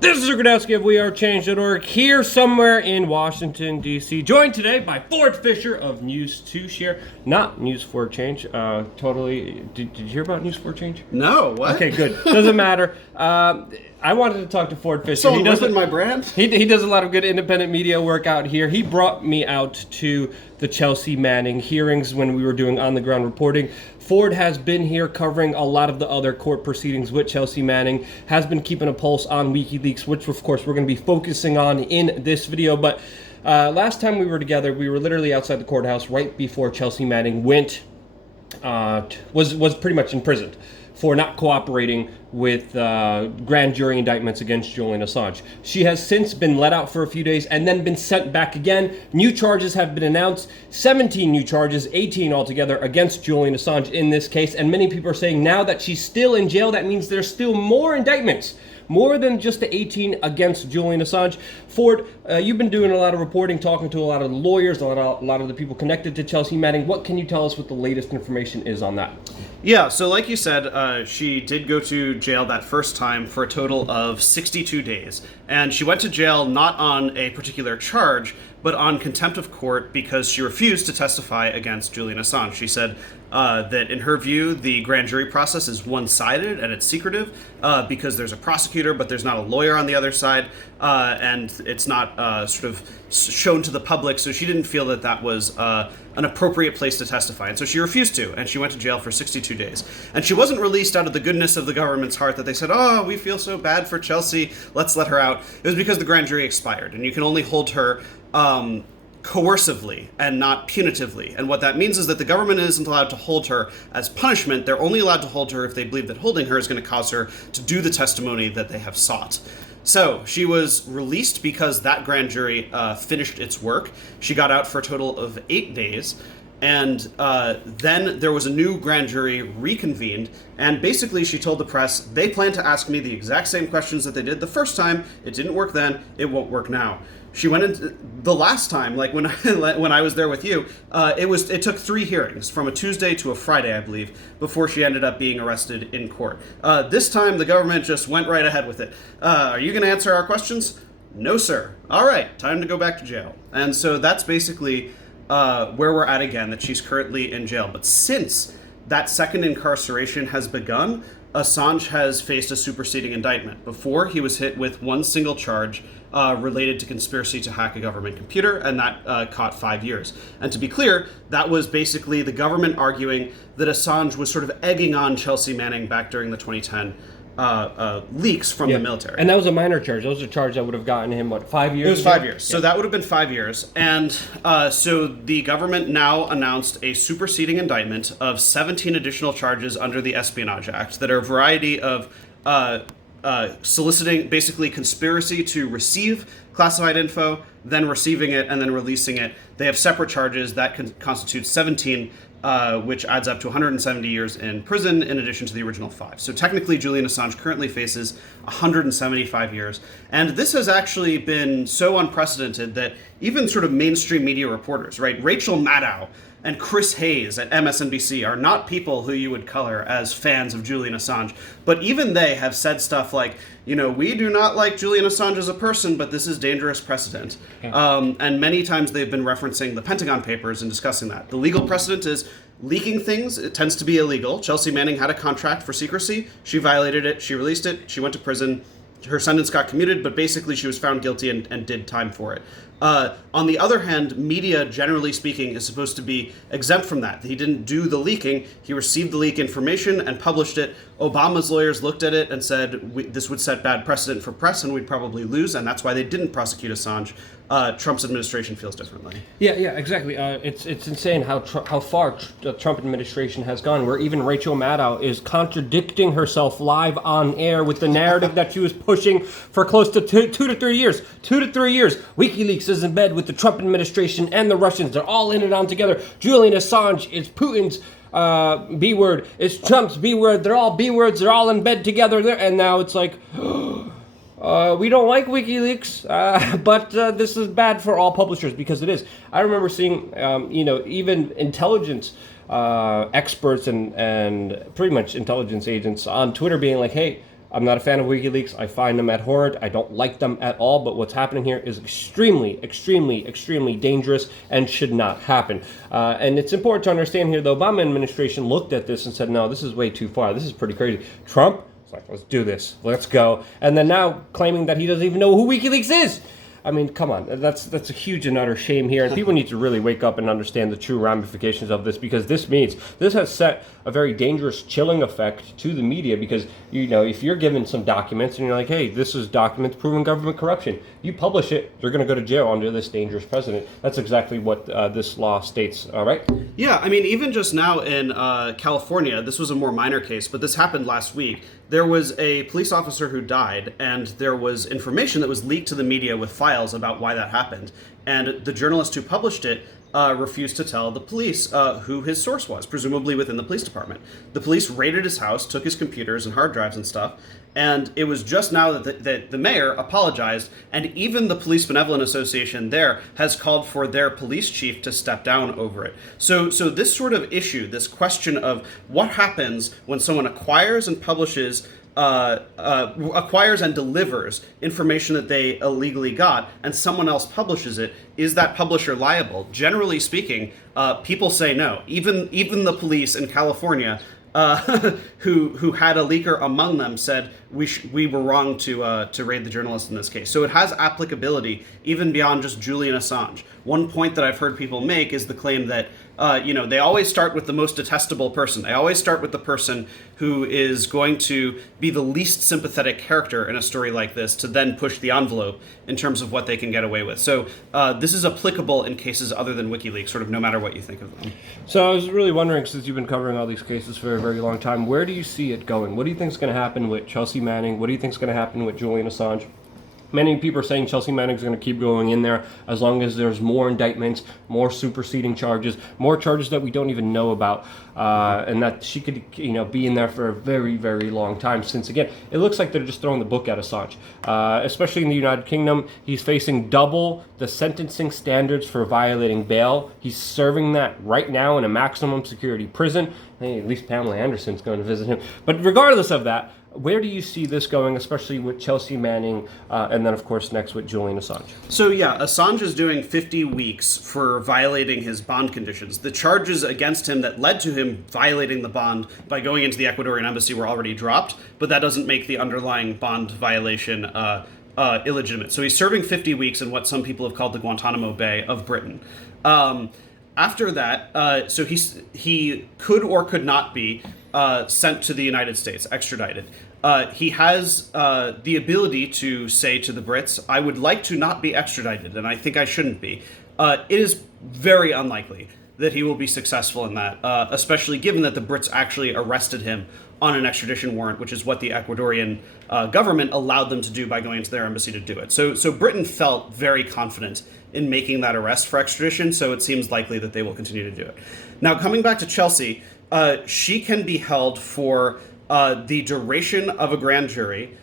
This is Gradowski of WeAreChange.org here somewhere in Washington, D.C. Joined today by Ford Fisher of News2Share. Not News4Change. Totally. Did you hear about News4Change? No, what? Okay, good. Doesn't matter. I wanted to talk to Ford Fisher. Someone listened my brand? He does a lot of good independent media work out here. He brought me out to the Chelsea Manning hearings when we were doing on-the-ground reporting. Ford has been here covering a lot of the other court proceedings with Chelsea Manning, has been keeping a pulse on WikiLeaks, which of course we're going to be focusing on in this video. But last time we were together, we were literally outside the courthouse right before Chelsea Manning was pretty much imprisoned for not cooperating with grand jury indictments against Julian Assange. She has since been let out for a few days and then been sent back again. New charges have been announced, 17 new charges, 18 altogether against Julian Assange in this case. And many people are saying now that she's still in jail, that means there's still more indictments. More than just the 18 against Julian Assange. Ford, you've been doing a lot of reporting, talking to a lot of the lawyers, a lot of the people connected to Chelsea Manning. What can you tell us what the latest information is on that? Yeah, so like you said, she did go to jail that first time for a total of 62 days. And she went to jail not on a particular charge, but on contempt of court because she refused to testify against Julian Assange. She said that in her view, the grand jury process is one-sided and it's secretive because there's a prosecutor, but there's not a lawyer on the other side, and it's not sort of shown to the public, so she didn't feel that that was an appropriate place to testify. And so she refused to, and she went to jail for 62 days. And she wasn't released out of the goodness of the government's heart that they said, oh, we feel so bad for Chelsea, let's let her out. It was because the grand jury expired, and you can only hold her coercively and not punitively. And what that means is that the government isn't allowed to hold her as punishment. They're only allowed to hold her if they believe that holding her is going to cause her to do the testimony that they have sought. So she was released because that grand jury finished its work. She got out for a total of 8 days. And then there was a new grand jury reconvened, and basically she told the press, they plan to ask me the exact same questions that they did the first time. It didn't work then, it won't work now. She went into the last time, like when I was there with you, it took 3 hearings from a Tuesday to a Friday, I believe, before she ended up being arrested in court. This time the government just went right ahead with it. Are you going to answer our questions? No, sir. All right, time to go back to jail. And so that's basically where we're at again, that she's currently in jail. But since that second incarceration has begun, Assange has faced a superseding indictment. Before, he was hit with one single charge related to conspiracy to hack a government computer, and that caught 5 years. And to be clear, that was basically the government arguing that Assange was sort of egging on Chelsea Manning back during the 2010 leaks from the military. And that was a minor charge. That was a charge that would have gotten him, 5 years? It was 5 years. So that would have been 5 years. And so the government now announced a superseding indictment of 17 additional charges under the Espionage Act that are a variety of soliciting, basically conspiracy to receive classified info, then receiving it, and then releasing it. They have separate charges that constitute 17, which adds up to 170 years in prison in addition to the original 5. So technically, Julian Assange currently faces 175 years. And this has actually been so unprecedented that even sort of mainstream media reporters, right? Rachel Maddow and Chris Hayes at MSNBC are not people who you would color as fans of Julian Assange. But even they have said stuff like, you know, we do not like Julian Assange as a person, but this is dangerous precedent. Yeah. And many times they've been referencing the Pentagon Papers and discussing that. The legal precedent is leaking things. It tends to be illegal. Chelsea Manning had a contract for secrecy. She violated it. She released it. She went to prison. Her sentence got commuted, but basically she was found guilty and did time for it. On the other hand, media, generally speaking, is supposed to be exempt from that. He didn't do the leaking. He received the leak information and published it. Obama's lawyers looked at it and said, this would set bad precedent for press and we'd probably lose, and that's why they didn't prosecute Assange. Trump's administration feels differently. Yeah, exactly. It's insane how far the Trump administration has gone, where even Rachel Maddow is contradicting herself live on air with the narrative that she was pushing for close to 2 to 3 years. 2 to 3 years. WikiLeaks is in bed with the Trump administration and the Russians. They're all in it on together. Julian Assange is Putin's B word. It's Trump's B word. They're all B words. They're all in bed together. And now it's like, we don't like WikiLeaks, but this is bad for all publishers because it is. I remember seeing, even intelligence experts and pretty much intelligence agents on Twitter being like, hey, I'm not a fan of WikiLeaks. I find them abhorrent. I don't like them at all. But what's happening here is extremely, extremely, extremely dangerous and should not happen. And it's important to understand here, the Obama administration looked at this and said, no, this is way too far. This is pretty crazy. Trump, it's like, let's do this. Let's go. And then now claiming that he doesn't even know who WikiLeaks is. I mean, come on. That's a huge and utter shame here. And people need to really wake up and understand the true ramifications of this, because this has set a very dangerous chilling effect to the media, because, you know, if you're given some documents and you're like, hey, this is documents proving government corruption, you publish it, you're going to go to jail under this dangerous president. That's exactly what this law states, all right? Yeah, I mean, even just now in California, this was a more minor case, but this happened last week. There was a police officer who died, and there was information that was leaked to the media with files about why that happened. And the journalist who published it refused to tell the police who his source was, presumably within the police department. The police raided his house, took his computers and hard drives and stuff, and it was just now that the mayor apologized, and even the Police Benevolent Association there has called for their police chief to step down over it. So this sort of issue, this question of what happens when someone acquires and publishes acquires and delivers information that they illegally got, and someone else publishes it, is that publisher liable? Generally speaking, people say no. Even the police in California, who had a leaker among them, said we were wrong to raid the journalist in this case. So it has applicability even beyond just Julian Assange. One point that I've heard people make is the claim that they always start with the most detestable person. They always start with the person who is going to be the least sympathetic character in a story like this, to then push the envelope in terms of what they can get away with. So this is applicable in cases other than WikiLeaks, sort of no matter what you think of them. So I was really wondering, since you've been covering all these cases for a very long time, where do you see it going? What do you think is going to happen with Chelsea Manning? What do you think is going to happen with Julian Assange? Many people are saying Chelsea Manning is going to keep going in there as long as there's more indictments, more superseding charges, more charges that we don't even know about, and that she could, be in there for a very, very long time. Since, again, it looks like they're just throwing the book at Assange, especially in the United Kingdom. He's facing double the sentencing standards for violating bail. He's serving that right now in a maximum security prison. Hey, at least Pamela Anderson's going to visit him. But regardless of that, where do you see this going, especially with Chelsea Manning, and then, of course, next with Julian Assange? So, yeah, Assange is doing 50 weeks for violating his bond conditions. The charges against him that led to him violating the bond by going into the Ecuadorian embassy were already dropped, but that doesn't make the underlying bond violation illegitimate. So he's serving 50 weeks in what some people have called the Guantanamo Bay of Britain. After that, so he could or could not be sent to the United States, extradited. He has the ability to say to the Brits, I would like to not be extradited, and I think I shouldn't be. It is very unlikely that he will be successful in that, especially given that the Brits actually arrested him on an extradition warrant, which is what the Ecuadorian government allowed them to do by going to their embassy to do it. So Britain felt very confident in making that arrest for extradition, so it seems likely that they will continue to do it. Now, coming back to Chelsea, she can be held for the duration of a grand jury,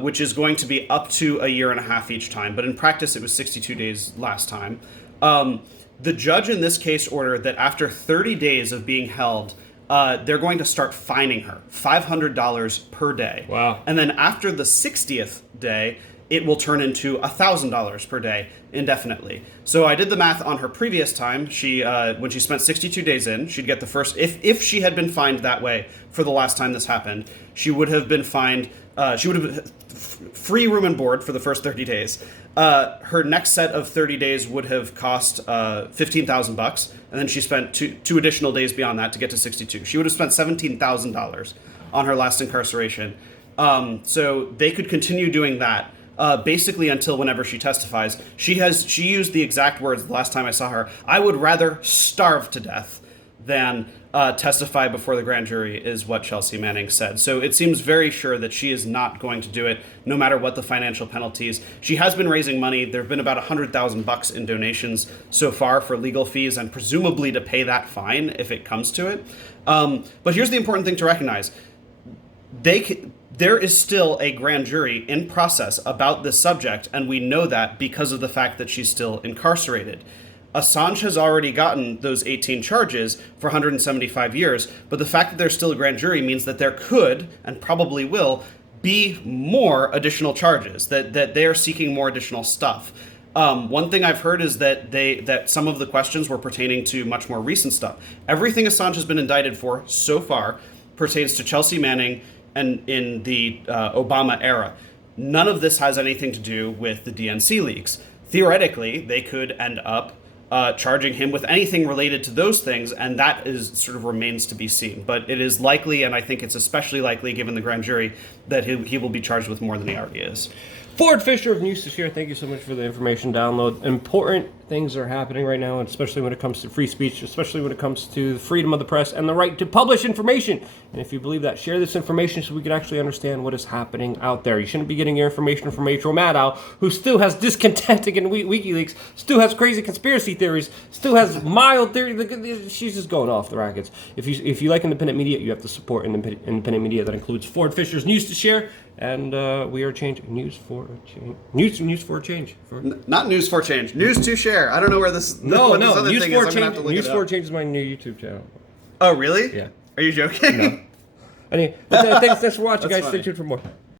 which is going to be up to a year and a half each time, but in practice it was 62 days last time. The judge in this case ordered that after 30 days of being held, they're going to start fining her $500 per day. Wow. And then after the 60th day, it will turn into $1,000 per day indefinitely. So I did the math on her previous time. She, when she spent 62 days in, she'd get the first, if she had been fined that way for the last time this happened, she would have been fined, she would have free room and board for the first 30 days. Her next set of 30 days would have cost $15,000, and then she spent two additional days beyond that to get to 62. She would have spent $17,000 on her last incarceration. So they could continue doing that. Basically until whenever she testifies. She used the exact words the last time I saw her, I would rather starve to death than testify before the grand jury, is what Chelsea Manning said. So it seems very sure that she is not going to do it, no matter what the financial penalties. She has been raising money. There have been about $100,000 in donations so far for legal fees, and presumably to pay that fine if it comes to it. But here's the important thing to recognize. There is still a grand jury in process about this subject, and we know that because of the fact that she's still incarcerated. Assange has already gotten those 18 charges for 175 years, but the fact that there's still a grand jury means that there could, and probably will, be more additional charges, that they are seeking more additional stuff. One thing I've heard is that some of the questions were pertaining to much more recent stuff. Everything Assange has been indicted for so far pertains to Chelsea Manning and in the Obama era. None of this has anything to do with the DNC leaks. Theoretically, they could end up charging him with anything related to those things, and that is sort of remains to be seen. But it is likely, and I think it's especially likely given the grand jury, that he will be charged with more than he already is. Ford Fisher of News to Share, thank you so much for the information download. Important things are happening right now, and especially when it comes to free speech, especially when it comes to the freedom of the press and the right to publish information. And if you believe that, share this information so we can actually understand what is happening out there. You shouldn't be getting your information from Rachel Maddow, who still has discontenting in WikiLeaks, still has crazy conspiracy theories, still has mild theory. She's just going off the rackets. If you like independent media, you have to support independent media. That includes Ford Fisher's News to Share. And we are changing News for a Change. News for a Change. Not News for Change. News to Share. I don't know where this. No. This other News thing for is. Change. News for a Change is my new YouTube channel. Oh, really? Yeah. Are you joking? No. Anyway, thanks for watching, guys. funny. Stay tuned for more.